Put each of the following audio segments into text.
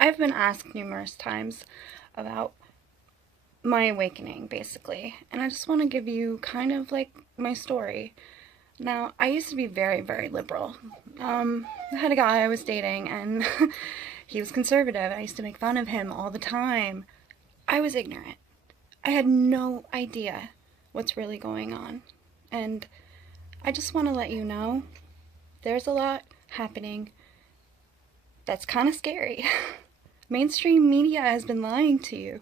I've been asked numerous times about my awakening, basically, and I just want to give you kind of like my story. Now, I used to be very, very liberal. I had a guy I was dating, and he was conservative. I used to make fun of him all the time. I was ignorant. I had no idea what's really going on. And I just want to let you know, there's a lot happening that's kind of scary. Mainstream media has been lying to you.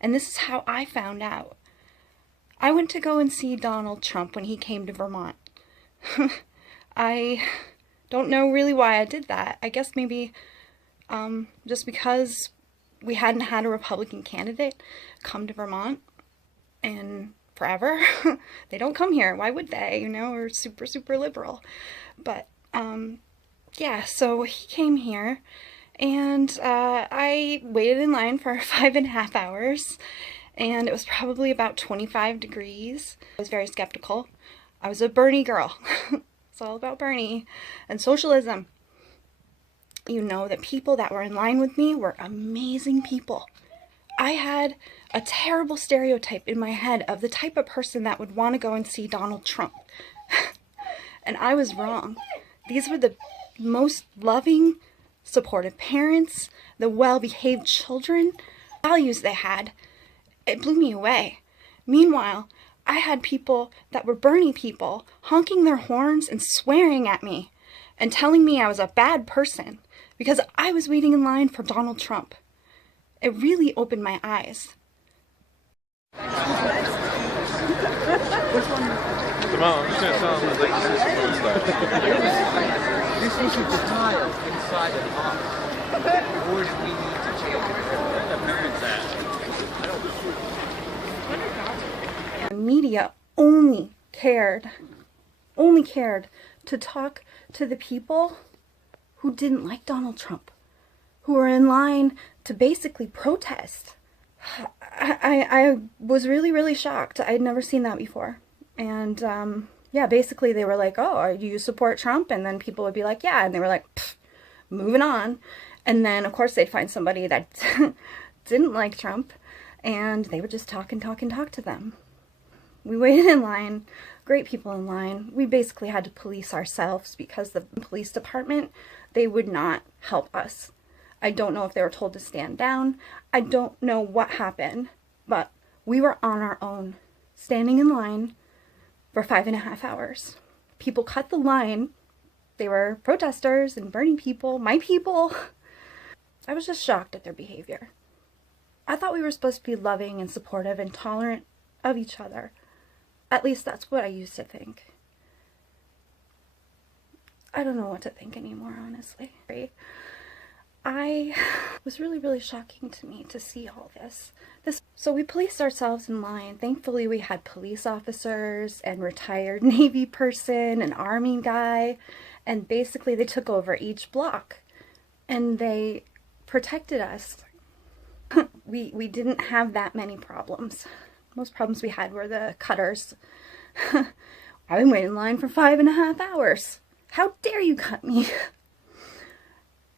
And this is how I found out. I went to go and see Donald Trump when he came to Vermont. I don't know really why I did that. I guess maybe just because we hadn't had a Republican candidate come to Vermont in forever. They don't come here. Why would they? You know, we're super, super liberal. But yeah, so he came here. And I waited in line for 5.5 hours, and it was probably about 25 degrees. I was very skeptical. I was a Bernie girl. It's all about Bernie and socialism. You know, the people that were in line with me were amazing people. I had a terrible stereotype in my head of the type of person that would want to go and see Donald Trump. And I was wrong. These were the most loving, supportive parents, the well-behaved children, values they had. It blew me away. Meanwhile, I had people that were Bernie people honking their horns and swearing at me and telling me I was a bad person because I was waiting in line for Donald Trump. It really opened my eyes. I'm just going to tell them that this is This isn't the tile inside the box. Or do we need to change it? Where the parents at? The media only cared to talk to the people who didn't like Donald Trump, who were in line to basically protest. I was really, really shocked. I'd never seen that before. And yeah, basically they were like, oh, do you support Trump? And then people would be like, yeah. And they were like, moving on. And then, of course, they'd find somebody that didn't like Trump, and they would just talk to them. We waited in line, great people in line. We basically had to police ourselves because the police department, they would not help us. I don't know if they were told to stand down. I don't know what happened, but we were on our own, standing in line for 5.5 hours. People cut the line. They were protesters and Bernie people, my people. I was just shocked at their behavior. I thought we were supposed to be loving and supportive and tolerant of each other. At least that's what I used to think. I don't know what to think anymore, honestly. It was really, really shocking to me to see all this. So we policed ourselves in line. Thankfully, we had police officers and retired Navy person, an Army guy, and basically they took over each block and they protected us. We didn't have that many problems. Most problems we had were the cutters. I've been waiting in line for 5.5 hours. How dare you cut me?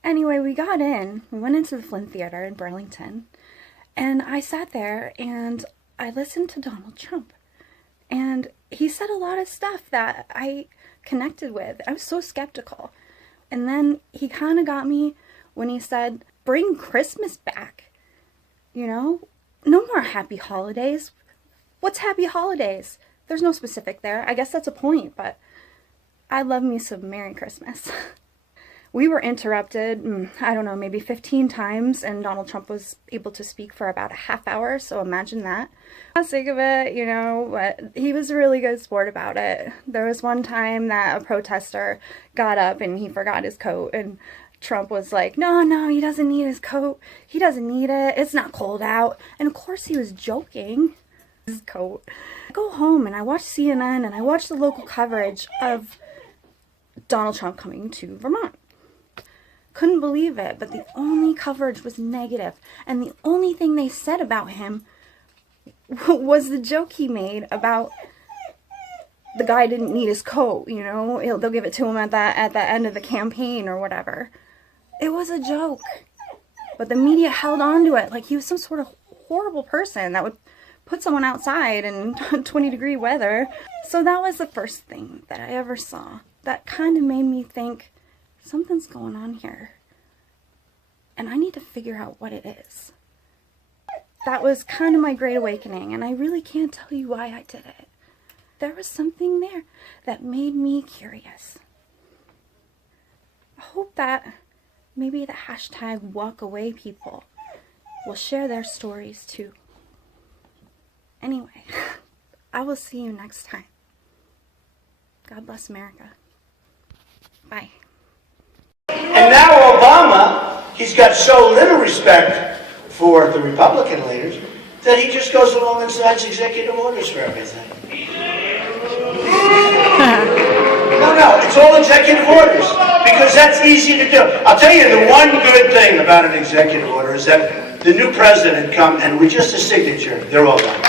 Anyway, we got in. We went into the Flint Theater in Burlington. And I sat there and I listened to Donald Trump. And he said a lot of stuff that I connected with. I was so skeptical. And then he kind of got me when he said, bring Christmas back. You know, no more happy holidays. What's happy holidays? There's no specific there. I guess that's a point, but I love me some Merry Christmas. We were interrupted, I don't know, maybe 15 times, and Donald Trump was able to speak for about a half hour, so imagine that. I'm sick of it, you know, but he was a really good sport about it. There was one time that a protester got up and he forgot his coat, and Trump was like, no, he doesn't need his coat. He doesn't need it. It's not cold out. And of course he was joking. His coat. I go home and I watch CNN and I watch the local coverage of Donald Trump coming to Vermont. Couldn't believe it, but the only coverage was negative, and the only thing they said about him was the joke he made about the guy didn't need his coat, you know, they'll give it to him at the end of the campaign or whatever. It was a joke, but the media held on to it like he was some sort of horrible person that would put someone outside in 20-degree weather. So that was the first thing that I ever saw that kind of made me think something's going on here, and I need to figure out what it is. That was kind of my great awakening, and I really can't tell you why I did it. There was something there that made me curious. I hope that maybe the hashtag #WalkAway people will share their stories too. Anyway, I will see you next time. God bless America. Bye. And now Obama, he's got so little respect for the Republican leaders that he just goes along and signs executive orders for everything. No, it's all executive orders, because that's easy to do. I'll tell you, the one good thing about an executive order is that the new president come and with just a signature, they're all done.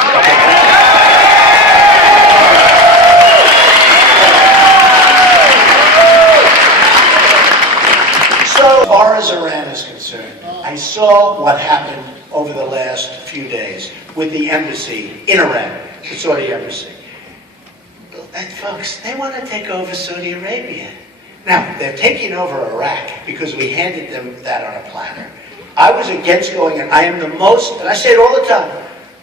So, as far as Iran is concerned, I saw what happened over the last few days with the embassy in Iran, the Saudi embassy. And folks, they want to take over Saudi Arabia. Now, they're taking over Iraq because we handed them that on a platter. I was against going, and I am the most, and I say it all the time,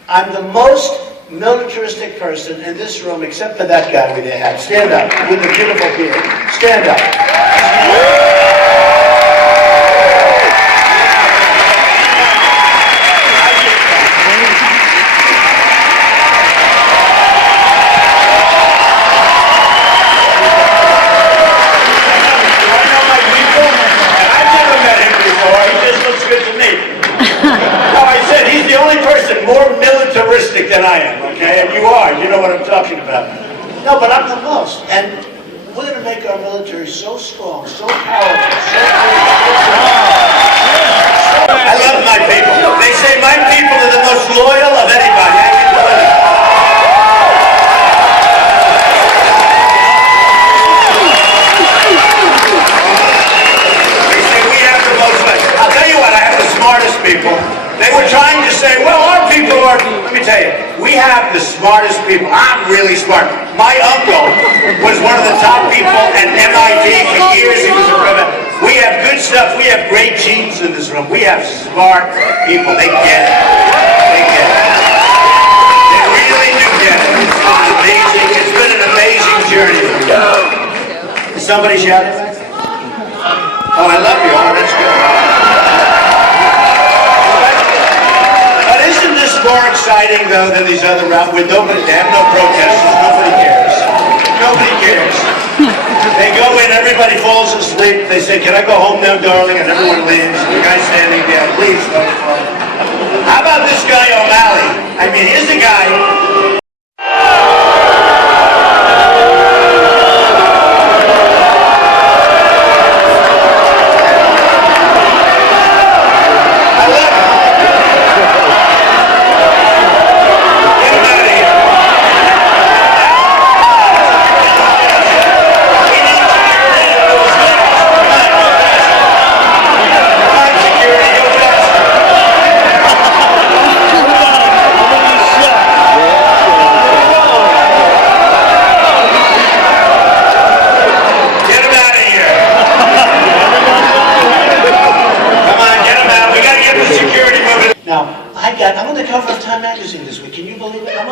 I'm the most militaristic person in this room, except for that guy with their hat. Stand up, with the beautiful beard. Stand up. More militaristic than I am, okay? And you are, you know what I'm talking about. No, but I'm the most. And we're going to make our military so strong, so powerful, so I love my people. They say my people are the most loyal of anybody. I can tell you. They say we have the most loyal. I'll tell you what, I have the smartest people. They were trying to say, well, our people are, let me tell you, we have the smartest people. I'm really smart. My uncle was one of the top people at MIT for years. He was a professor. We have good stuff. We have great genes in this room. We have smart people. They get it. They get it. They really do get it. It's amazing. It's been an amazing journey. Is somebody shouting? Oh, I love you. Oh, that's good. More exciting though than these other routes with nobody. They have no protesters. Nobody cares. Nobody cares. They go in, everybody falls asleep. They say, "Can I go home now, darling?" And everyone leaves. The guy's standing there. Please don't fall. How about this guy O'Malley? I mean, here's the guy. I'm on the cover of Time magazine this week. Can you believe it? I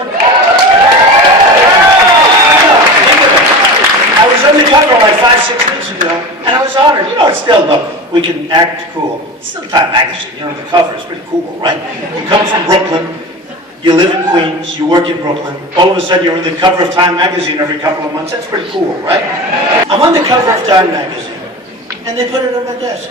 was on the cover like 5-6 weeks ago, and I was honored. You know, it's still, look, we can act cool. It's still Time magazine. You know, the cover is pretty cool, right? You come from Brooklyn, you live in Queens, you work in Brooklyn. All of a sudden, you're on the cover of Time magazine every couple of months. That's pretty cool, right? I'm on the cover of Time magazine, and they put it on my desk.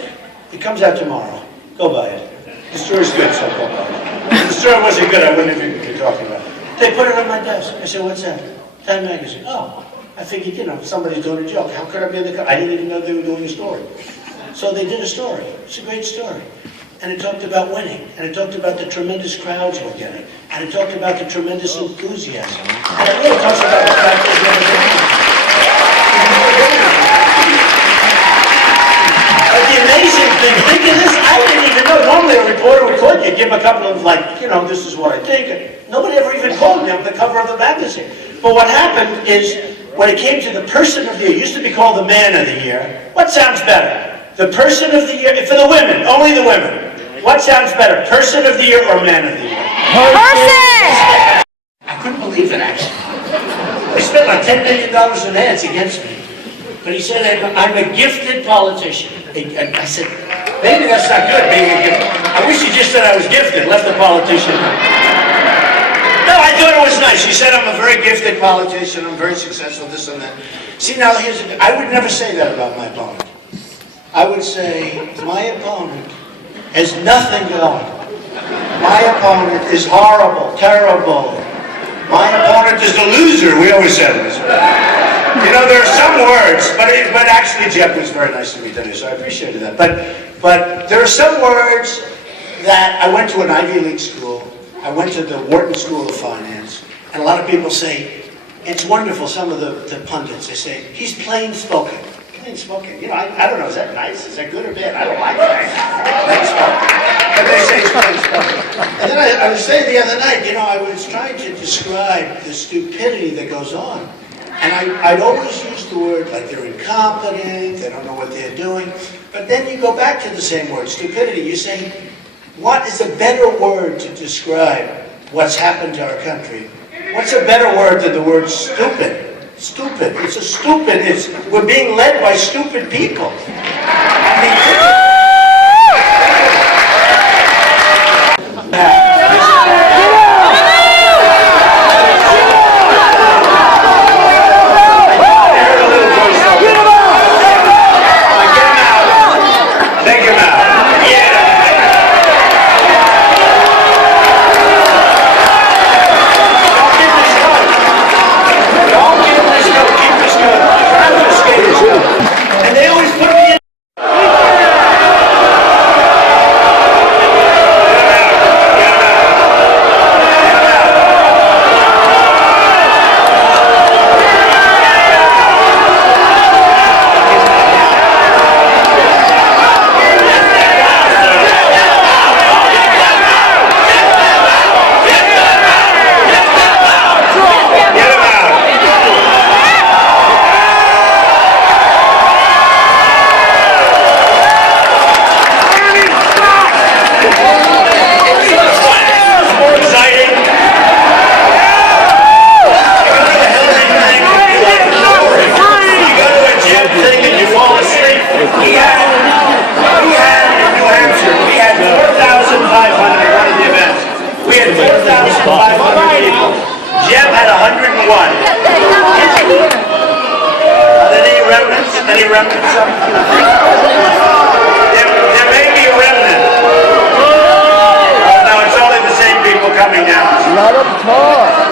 It comes out tomorrow. Go buy it. The story's good, so go buy it. If the story wasn't good, I wouldn't even be talking about it. They put it on my desk. I said, "What's that?" Time magazine. Oh, I figured, you know, somebody's doing a joke. How could I be on the cover? I didn't even know they were doing a story. So they did a story. It's a great story. And it talked about winning. And it talked about the tremendous crowds we're getting. And it talked about the tremendous enthusiasm. And it really talks about the fact that we're But the amazing thing, think of this, I didn't even know. Normally you give them a couple of, like, you know, this is what I think. Nobody ever even called me on the cover of the magazine. But what happened is, when it came to the person of the year, it used to be called the man of the year. What sounds better? The person of the year, for the women, only the women. What sounds better, person of the year or man of the year? Person! I couldn't believe it, actually. They spent like $10 million in ads against me. But he said, I'm a gifted politician. And I said, maybe that's not good, being a gifted. I wish he just said I was gifted, left the politician. No, I thought it was nice. He said I'm a very gifted politician, I'm very successful, this and that. See, now I would never say that about my opponent. I would say, my opponent has nothing going. My opponent is horrible, terrible. My opponent is a loser. We always said loser. You know, there are some words, but actually Jeff was very nice to me today, so I appreciated that. But there are some words that I went to an Ivy League school. I went to the Wharton School of Finance, and a lot of people say, it's wonderful, some of the pundits, they say, he's plain spoken. Plain spoken. You know, I don't know, is that nice? Is that good or bad? I don't like that. Plain spoken. But they say it's plain spoken. And then I was saying the other night, you know, I was trying to describe the stupidity that goes on. And I'd always use the word, like they're incompetent, they don't know what they're doing. But then you go back to the same word, stupidity. You say, what is a better word to describe what's happened to our country? What's a better word than the word stupid? Stupid. It's a stupid. We're being led by stupid people. I mean, Jeb had 101. Are there any remnants? Any remnants? There may be a remnant. No, it's only the same people coming down. Let them talk.